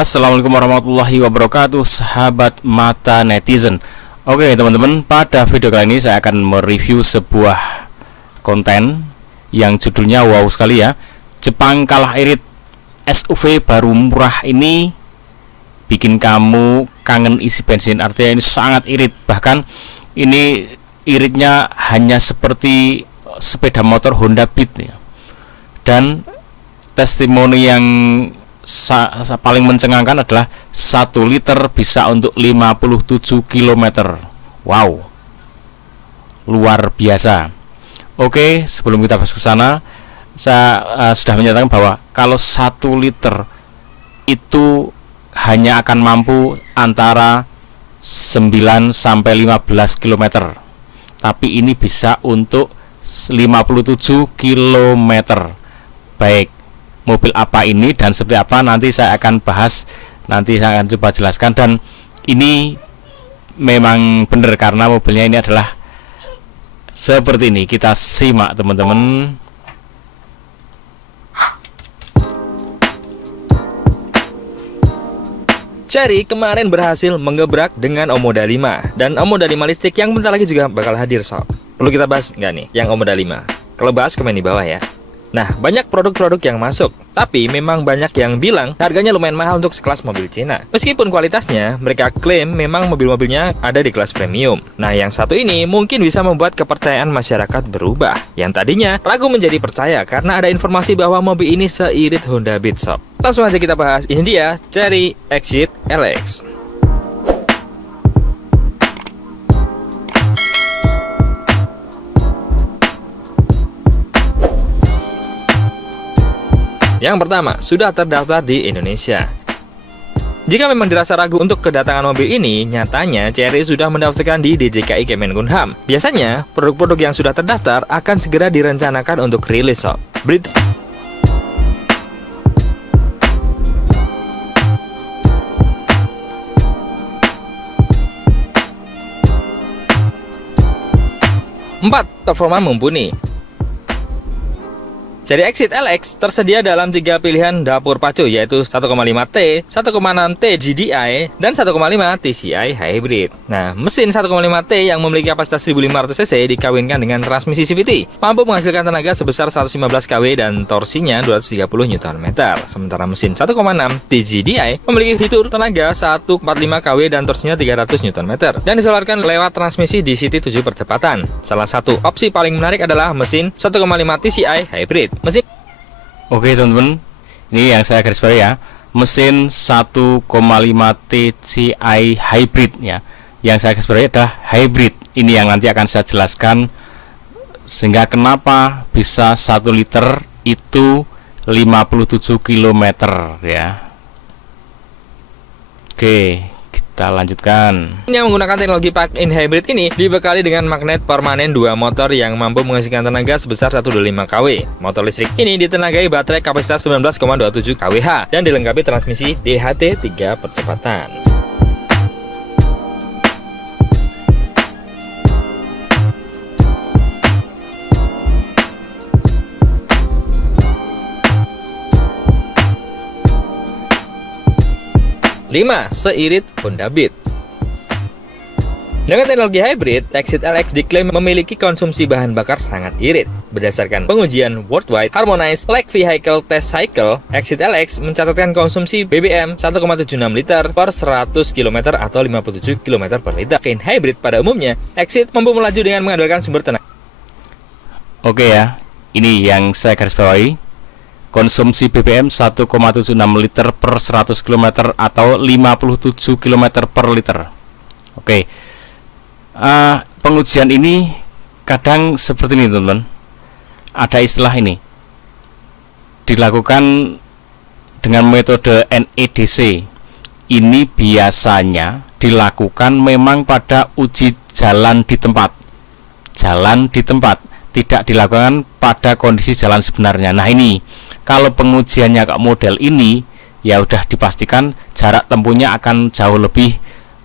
Assalamualaikum warahmatullahi wabarakatuh, sahabat mata netizen. Oke teman-teman, pada video kali ini saya akan mereview sebuah konten yang judulnya wow sekali ya. Jepang kalah irit, SUV baru murah ini bikin kamu kangen isi bensin. Artinya ini sangat irit, bahkan ini iritnya hanya seperti sepeda motor Honda Beat ya. Dan testimoni yang paling mencengangkan adalah 1 liter bisa untuk 57 km. Wow, luar biasa. Oke, sebelum kita bahas ke sana, saya sudah menyatakan bahwa kalau 1 liter itu hanya akan mampu antara 9 sampai 15 km. Tapi ini bisa untuk 57 km. Baik, mobil apa ini dan seperti apa nanti saya akan bahas, nanti saya akan coba jelaskan. Dan ini memang benar karena mobilnya ini adalah seperti ini. Kita simak teman-teman. Chery kemarin berhasil mengebrak dengan Omoda 5 dan Omoda 5 listrik yang bentar lagi juga bakal hadir sob. Perlu kita bahas nggak nih yang Omoda 5? Kalau bahas komen di bawah ya. Nah, banyak produk-produk yang masuk, tapi memang banyak yang bilang harganya lumayan mahal untuk sekelas mobil Cina. Meskipun kualitasnya, mereka klaim memang mobil-mobilnya ada di kelas premium. Nah, yang satu ini mungkin bisa membuat kepercayaan masyarakat berubah. Yang tadinya ragu menjadi percaya karena ada informasi bahwa mobil ini seirit Honda Beat sob. Langsung aja kita bahas, ini dia Chery Exit LX. Yang pertama, sudah terdaftar di Indonesia. Jika memang dirasa ragu untuk kedatangan mobil ini, nyatanya Chery sudah mendaftarkan di DJKI Kemenkumham. Biasanya, produk-produk yang sudah terdaftar akan segera direncanakan untuk rilis sob. Berita 4. Performa mumpuni. Chery Exit LX tersedia dalam 3 pilihan dapur pacu, yaitu 1,5T, 1,6T GDI, dan 1,5 TCI Hybrid. Nah, mesin 1,5T yang memiliki kapasitas 1500 cc dikawinkan dengan transmisi CVT, mampu menghasilkan tenaga sebesar 115 kW dan torsinya 230 Nm. Sementara mesin 1,6 T GDI memiliki fitur tenaga 145 kW dan torsinya 300 Nm dan disolarkan lewat transmisi DCT 7 percepatan. Salah satu opsi paling menarik adalah mesin 1,5 TCI Hybrid. Oke teman-teman, ini yang saya garis bawahi ya, mesin 1,5 TCI Hybrid ya. Yang saya garis bawahi adalah hybrid. Ini yang nanti akan saya jelaskan sehingga kenapa bisa 1 liter itu 57 km ya. Oke, kita lanjutkan. Yang menggunakan teknologi plug-in hybrid ini dibekali dengan magnet permanen 2 motor yang mampu menghasilkan tenaga sebesar 125 kW. Motor listrik ini ditenagai baterai kapasitas 19,27 kWh dan dilengkapi transmisi DHT 3 percepatan. Lima, seirit Honda Beat. Dengan teknologi hybrid, Exit LX diklaim memiliki konsumsi bahan bakar sangat irit. Berdasarkan pengujian Worldwide Harmonized Light Vehicle Test Cycle, Exit LX mencatatkan konsumsi BBM 1,76 liter per 100 km atau 57 km per liter. Mesin hybrid pada umumnya, Exit mampu melaju dengan mengandalkan sumber tenaga. Oke ya, ini yang saya garis bawahi. Konsumsi BBM 1,76 liter per 100 km atau 57 km per liter. Oke, pengujian ini kadang seperti ini teman-teman. Ada istilah ini dilakukan dengan metode NEDC. Ini biasanya dilakukan memang pada uji jalan di tempat. Jalan di tempat, tidak dilakukan pada kondisi jalan sebenarnya. Nah ini, kalau pengujiannya kayak model ini, ya udah dipastikan jarak tempuhnya akan jauh lebih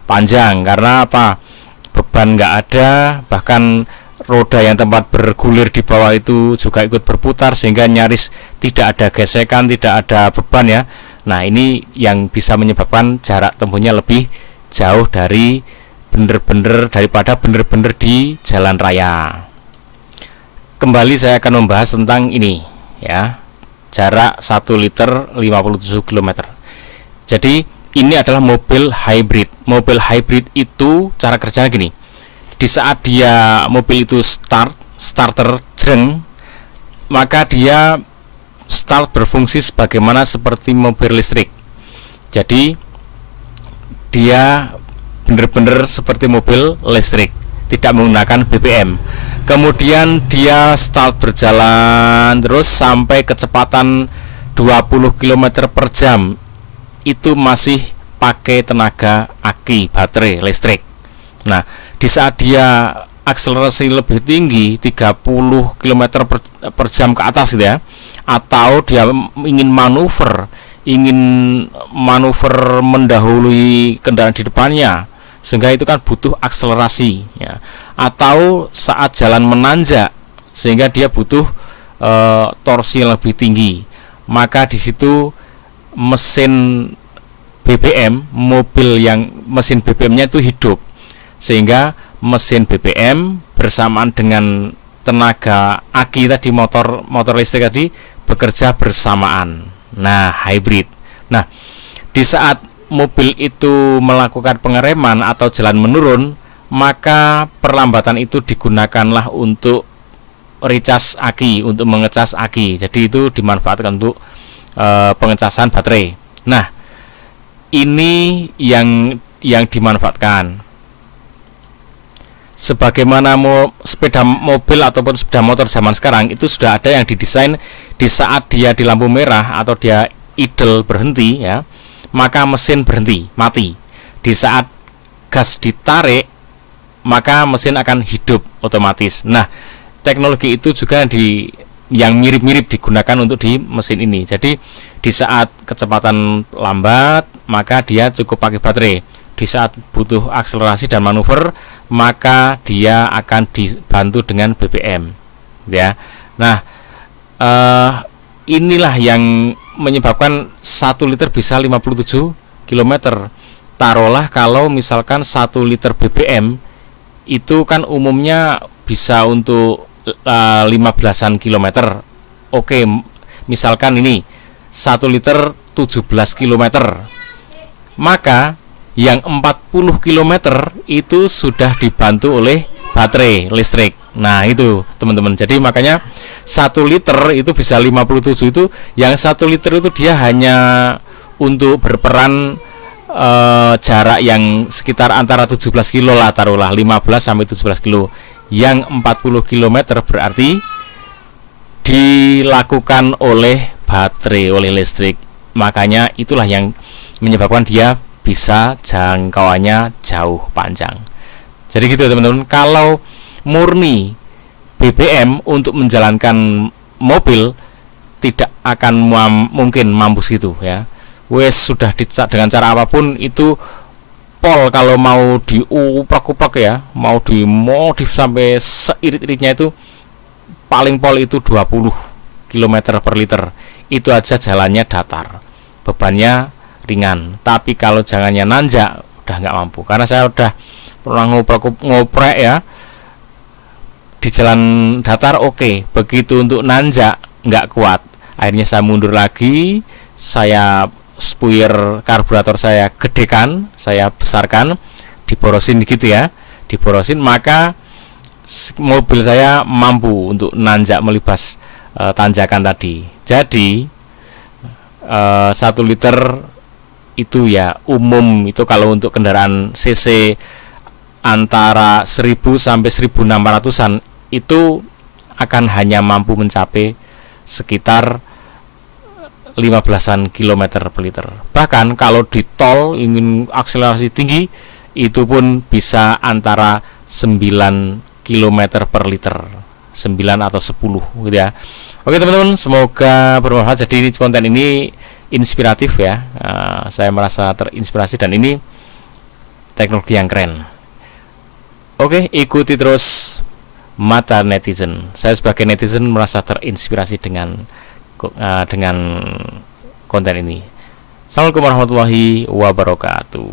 panjang. Karena apa? Beban nggak ada, bahkan roda yang tempat bergulir di bawah itu juga ikut berputar, sehingga nyaris tidak ada gesekan, tidak ada beban ya. Nah, ini yang bisa menyebabkan jarak tempuhnya lebih jauh daripada bener-bener di jalan raya. Kembali saya akan membahas tentang ini ya, jarak 1 liter 57 km. Jadi ini adalah mobil hybrid. Mobil hybrid itu cara kerjanya gini. Di saat mobil itu starter jreng, maka dia start berfungsi sebagaimana seperti mobil listrik. Jadi dia benar-benar seperti mobil listrik, tidak menggunakan BBM. Kemudian dia start berjalan terus sampai kecepatan 20 km per jam. Itu masih pakai tenaga aki baterai listrik. Nah, di saat dia akselerasi lebih tinggi 30 km per jam ke atas gitu ya, atau dia ingin manuver mendahului kendaraan di depannya, sehingga itu kan butuh akselerasi ya. Atau saat jalan menanjak sehingga dia butuh torsi yang lebih tinggi, maka di situ mesin BBM-nya itu hidup, sehingga mesin BBM bersamaan dengan tenaga aki tadi, motor listrik tadi, bekerja bersamaan. Nah, hybrid. Nah, di saat mobil itu melakukan pengereman atau jalan menurun, maka perlambatan itu digunakanlah untuk recharge aki, untuk mengecas aki. Jadi itu dimanfaatkan untuk pengecasan baterai. Nah, ini yang dimanfaatkan. Sebagaimana sepeda mobil ataupun sepeda motor zaman sekarang itu sudah ada yang didesain, di saat dia di lampu merah atau dia idle berhenti ya, maka mesin berhenti, mati. Di saat gas ditarik, maka mesin akan hidup otomatis. Nah, teknologi itu juga yang mirip-mirip digunakan untuk di mesin ini. Jadi di saat kecepatan lambat, maka dia cukup pakai baterai. Di saat butuh akselerasi dan manuver, maka dia akan dibantu dengan BBM ya. Nah, inilah yang menyebabkan 1 liter bisa 57 km. Taruhlah kalau misalkan 1 liter BBM itu kan umumnya bisa untuk 15-an kilometer. Oke, misalkan ini 1 liter 17 km, maka yang 40 km itu sudah dibantu oleh baterai listrik. Nah, itu teman-teman. Jadi makanya 1 liter itu bisa 57 itu, yang 1 liter itu dia hanya untuk berperan jarak yang sekitar antara 17 kilo lah, taruhlah 15 sampai 17 kilo. Yang 40 km berarti dilakukan oleh baterai, oleh listrik. Makanya itulah yang menyebabkan dia bisa jangkauannya jauh panjang. Jadi gitu teman-teman. Kalau murni BBM untuk menjalankan mobil, tidak akan mungkin mampu situ ya. Wes sudah dengan cara apapun itu, pol kalau mau diupak-upak ya, mau dimodif sampai seirit-iritnya itu, paling pol itu 20 km per liter. Itu aja jalannya datar, bebannya ringan. Tapi kalau jalannya nanjak udah nggak mampu, karena saya udah pernah ngoprek ya di jalan datar. Oke, begitu untuk nanjak nggak kuat, akhirnya saya mundur lagi, saya spuyer karburator saya gedekan, saya besarkan, diborosin gitu ya, diborosin, maka mobil saya mampu untuk nanjak melibas tanjakan tadi. Jadi 1 liter itu ya umum itu kalau untuk kendaraan CC antara 1000 sampai 1600-an itu akan hanya mampu mencapai sekitar 15-an kilometer per liter. Bahkan kalau di tol ingin akselerasi tinggi, itu pun bisa antara 9 km per liter, 9 atau 10 gitu ya. Oke teman-teman, semoga bermanfaat. Jadi konten ini inspiratif ya. Saya merasa terinspirasi dan ini teknologi yang keren. Oke, ikuti terus Mata Netizen. Saya sebagai netizen merasa terinspirasi dengan konten ini. Assalamualaikum warahmatullahi wabarakatuh.